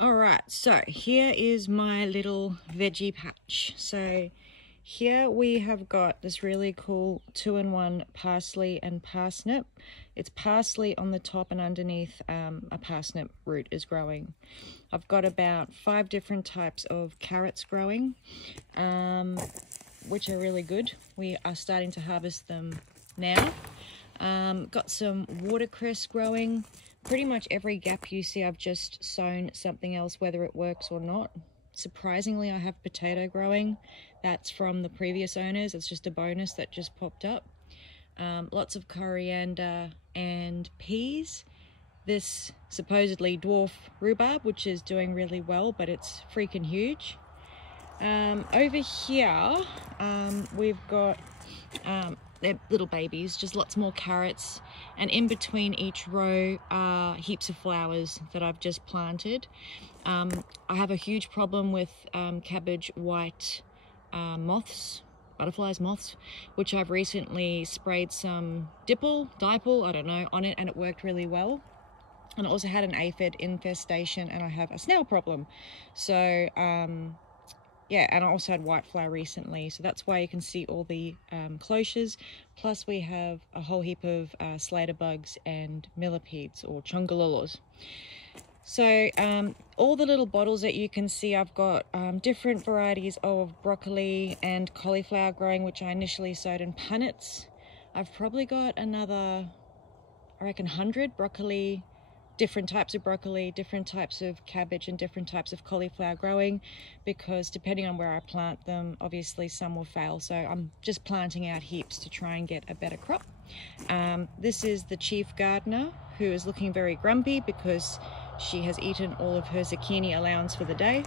Alright, so here is my little veggie patch. So here we have got this really cool 2-in-1 parsley and parsnip. It's parsley on the top, and underneath a parsnip root is growing. I've got about 5 different types of carrots growing, which are really good. We are starting to harvest them now. Got some watercress growing. Pretty much every gap you see I've just sown something else, whether it works or not. Surprisingly, I have potato growing. That's from the previous owners. It's just a bonus that just popped up. Lots of coriander and peas. This supposedly dwarf rhubarb, which is doing really well, but it's freaking huge. Over here, we've got they're little babies, just lots more carrots, and in between each row are heaps of flowers that I've just planted. I have a huge problem with cabbage white butterflies, moths, which I've recently sprayed some dipel, I don't know, on it, and it worked really well. And I also had an aphid infestation, and I have a snail problem. So yeah, and I also had whitefly recently, so that's why you can see all the cloches. Plus we have a whole heap of slater bugs and millipedes, or chungalolos. So all the little bottles that you can see, I've got different varieties of broccoli and cauliflower growing, which I initially sowed in punnets. I've probably got another, I reckon, 100 broccoli, different types of broccoli, different types of cabbage, and different types of cauliflower growing, because depending on where I plant them, obviously some will fail. So I'm just planting out heaps to try and get a better crop. This is the chief gardener, who is looking very grumpy because she has eaten all of her zucchini allowance for the day.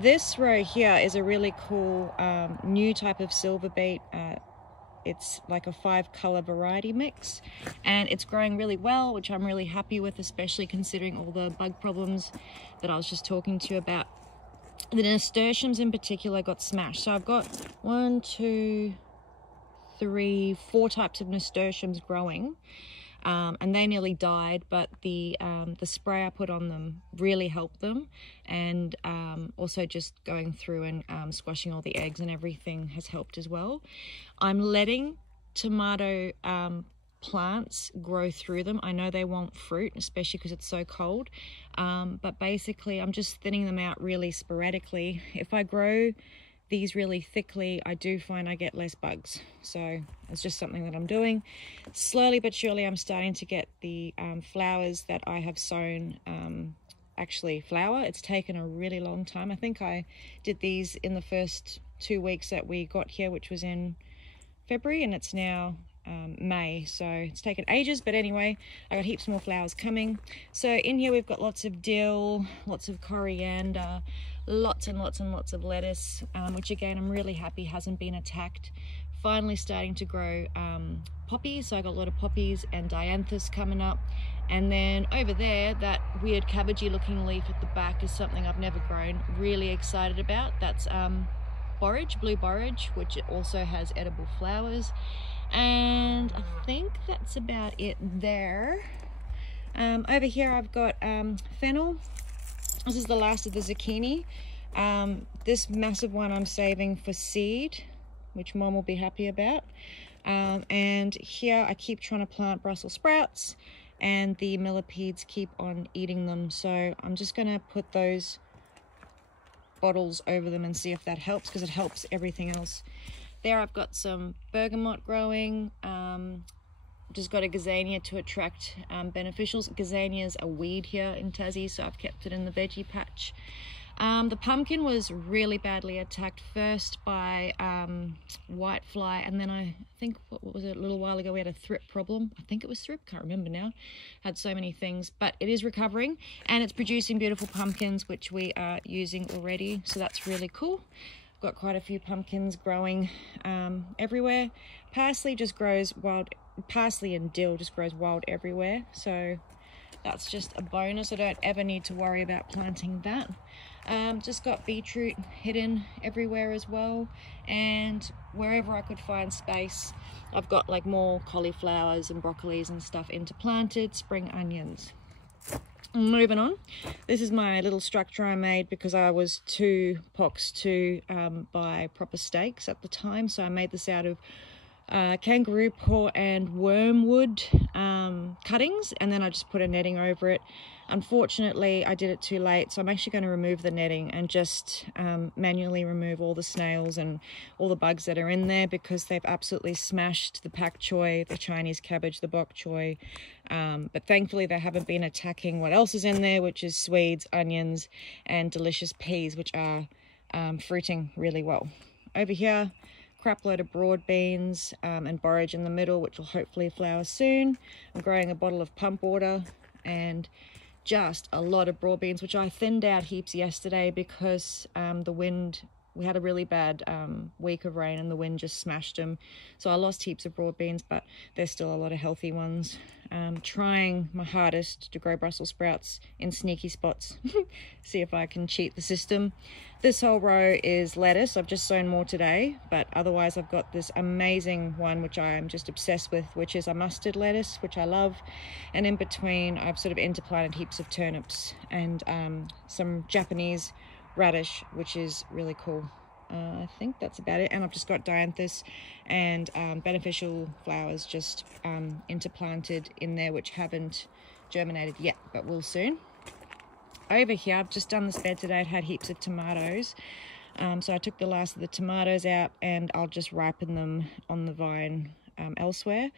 This row here is a really cool new type of silver beet. It's like a 5-color variety mix, and it's growing really well, which I'm really happy with, especially considering all the bug problems that I was just talking to you about. The nasturtiums in particular got smashed. So I've got 1, 2, 3, 4 types of nasturtiums growing, and they nearly died, but the spray I put on them really helped them, and also just going through and squashing all the eggs and everything has helped as well. I'm letting tomato plants grow through them. I know they want fruit, especially because it's so cold, but basically I'm just thinning them out really sporadically. If I grow these really thickly, I do find I get less bugs. So it's just something that I'm doing. Slowly but surely I'm starting to get the flowers that I have sown actually flower. It's taken a really long time. I think I did these in the first 2 weeks that we got here, which was in February, and it's now May, so it's taken ages. But anyway, I got heaps more flowers coming. So in here we've got lots of dill, lots of coriander, lots and lots and lots of lettuce, which again I'm really happy hasn't been attacked. Finally starting to grow poppies, so I got a lot of poppies and dianthus coming up. And then over there, that weird cabbagey looking leaf at the back is something I've never grown. Really excited about. That's borage, blue borage, which also has edible flowers. And I think that's about it there. Over here I've got fennel. This is the last of the zucchini. This massive one I'm saving for seed, which Mom will be happy about. And here I keep trying to plant Brussels sprouts, and the millipedes keep on eating them. So I'm just gonna put those bottles over them and see if that helps, because it helps everything else. There I've got some bergamot growing. Just got a gazania to attract beneficials. Gazania's a weed here in Tassie, so I've kept it in the veggie patch. The pumpkin was really badly attacked, first by whitefly, and then I think, what was it, a little while ago we had a thrip problem. I think it was thrip, can't remember now. Had so many things, but it is recovering, and it's producing beautiful pumpkins, which we are using already, so that's really cool. Got quite a few pumpkins growing everywhere. Parsley just grows wild. Parsley and dill just grows wild everywhere, so that's just a bonus. I don't ever need to worry about planting that. Just got beetroot hidden everywhere as well, and wherever I could find space, I've got like more cauliflowers and broccolis and stuff interplanted. Spring onions. Moving on, this is my little structure I made because I was too poxed to buy proper stakes at the time. So I made this out of kangaroo paw and wormwood cuttings, and then I just put a netting over it. Unfortunately, I did it too late, so I'm actually going to remove the netting and just manually remove all the snails and all the bugs that are in there, because they've absolutely smashed the pak choi, the Chinese cabbage, the bok choy. But thankfully they haven't been attacking what else is in there, which is swedes, onions, and delicious peas, which are fruiting really well. Over here, crap load of broad beans and borage in the middle, which will hopefully flower soon. I'm growing a bottle of pump water and just a lot of broad beans, which I thinned out heaps yesterday because the wind, we had a really bad week of rain and the wind just smashed them. So I lost heaps of broad beans, but there's still a lot of healthy ones. Trying my hardest to grow Brussels sprouts in sneaky spots. See if I can cheat the system. This whole row is lettuce. I've just sown more today, but otherwise I've got this amazing one which I'm just obsessed with, which is a mustard lettuce, which I love. And in between I've sort of interplanted heaps of turnips and some Japanese radish, which is really cool. I think that's about it. And I've just got dianthus and beneficial flowers just interplanted in there, which haven't germinated yet, but will soon. Over here, I've just done this bed today. It had heaps of tomatoes. So I took the last of the tomatoes out and I'll just ripen them on the vine elsewhere.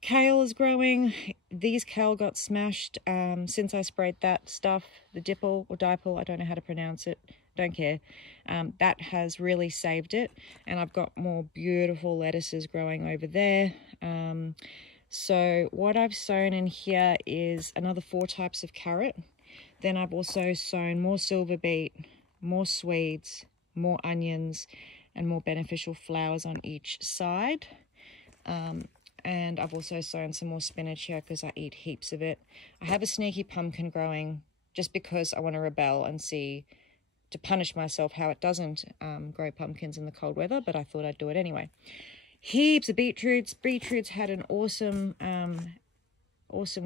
Kale is growing. These kale got smashed since I sprayed that stuff, the dipple or dipple, I don't know how to pronounce it, don't care. That has really saved it, and I've got more beautiful lettuces growing over there. So what I've sown in here is another 4 types of carrot. Then I've also sown more silver beet, more swedes, more onions, and more beneficial flowers on each side. And I've also sown some more spinach here because I eat heaps of it. I have a sneaky pumpkin growing just because I want to rebel and see, to punish myself, how it doesn't grow pumpkins in the cold weather, but I thought I'd do it anyway. Heaps of beetroots. Beetroots had an awesome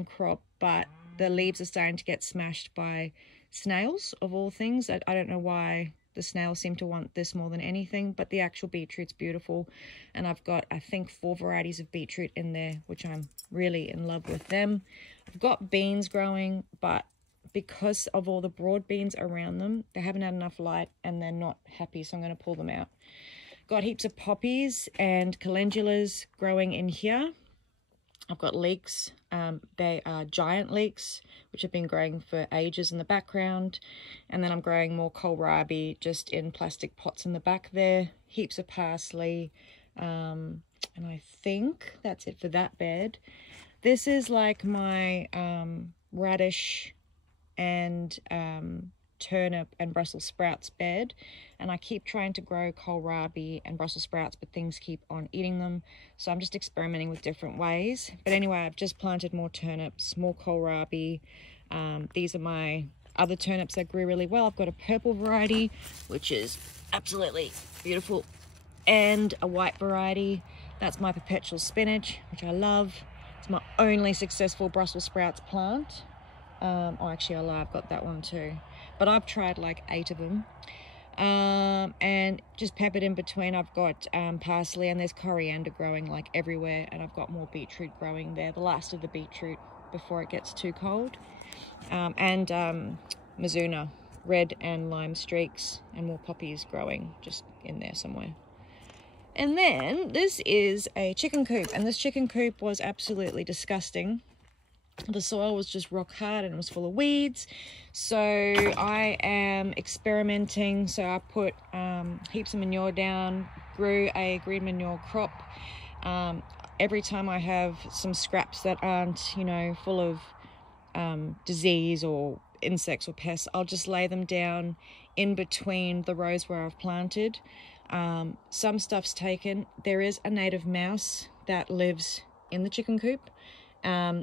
crop, but the leaves are starting to get smashed by snails, of all things. I don't know why the snails seem to want this more than anything, but the actual beetroot's beautiful. And I've got, I think, 4 varieties of beetroot in there, which I'm really in love with them. I've got beans growing, but because of all the broad beans around them, they haven't had enough light and they're not happy, so I'm going to pull them out. Got heaps of poppies and calendulas growing in here. I've got leeks. They are giant leeks, which have been growing for ages in the background. And then I'm growing more kohlrabi just in plastic pots in the back there. Heaps of parsley. And I think that's it for that bed. This is like my radish and turnip and Brussels sprouts bed, and I keep trying to grow kohlrabi and Brussels sprouts, but things keep on eating them, so I'm just experimenting with different ways. But anyway, I've just planted more turnips, more kohlrabi. These are my other turnips that grew really well. I've got a purple variety, which is absolutely beautiful, and a white variety. That's my perpetual spinach, which I love. It's my only successful Brussels sprouts plant. Oh, actually, I lie, I've got that one too. But I've tried like 8 of them. And just peppered in between, I've got parsley, and there's coriander growing like everywhere. And I've got more beetroot growing there, the last of the beetroot before it gets too cold. And mizuna, red and lime streaks, and more poppies growing just in there somewhere. And then this is a chicken coop, and this chicken coop was absolutely disgusting. The soil was just rock hard and it was full of weeds. So I am experimenting. So I put heaps of manure down, grew a green manure crop. Every time I have some scraps that aren't, you know, full of disease or insects or pests, I'll just lay them down in between the rows where I've planted. Some stuff's taken. There is a native mouse that lives in the chicken coop.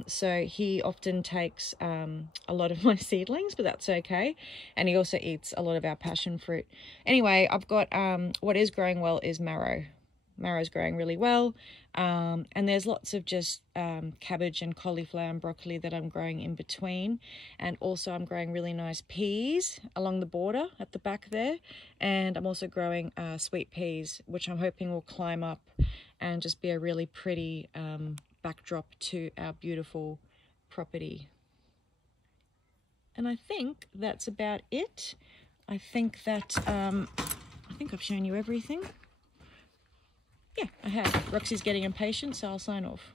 So he often takes a lot of my seedlings, but that's okay. And he also eats a lot of our passion fruit. Anyway, I've got what is growing well is marrow. Marrow's growing really well. And there's lots of just cabbage and cauliflower and broccoli that I'm growing in between. And also I'm growing really nice peas along the border at the back there. And I'm also growing sweet peas, which I'm hoping will climb up and just be a really pretty backdrop to our beautiful property. And I think that's about it. I think that, I think I've shown you everything. Yeah, I have. Roxy's getting impatient, so I'll sign off.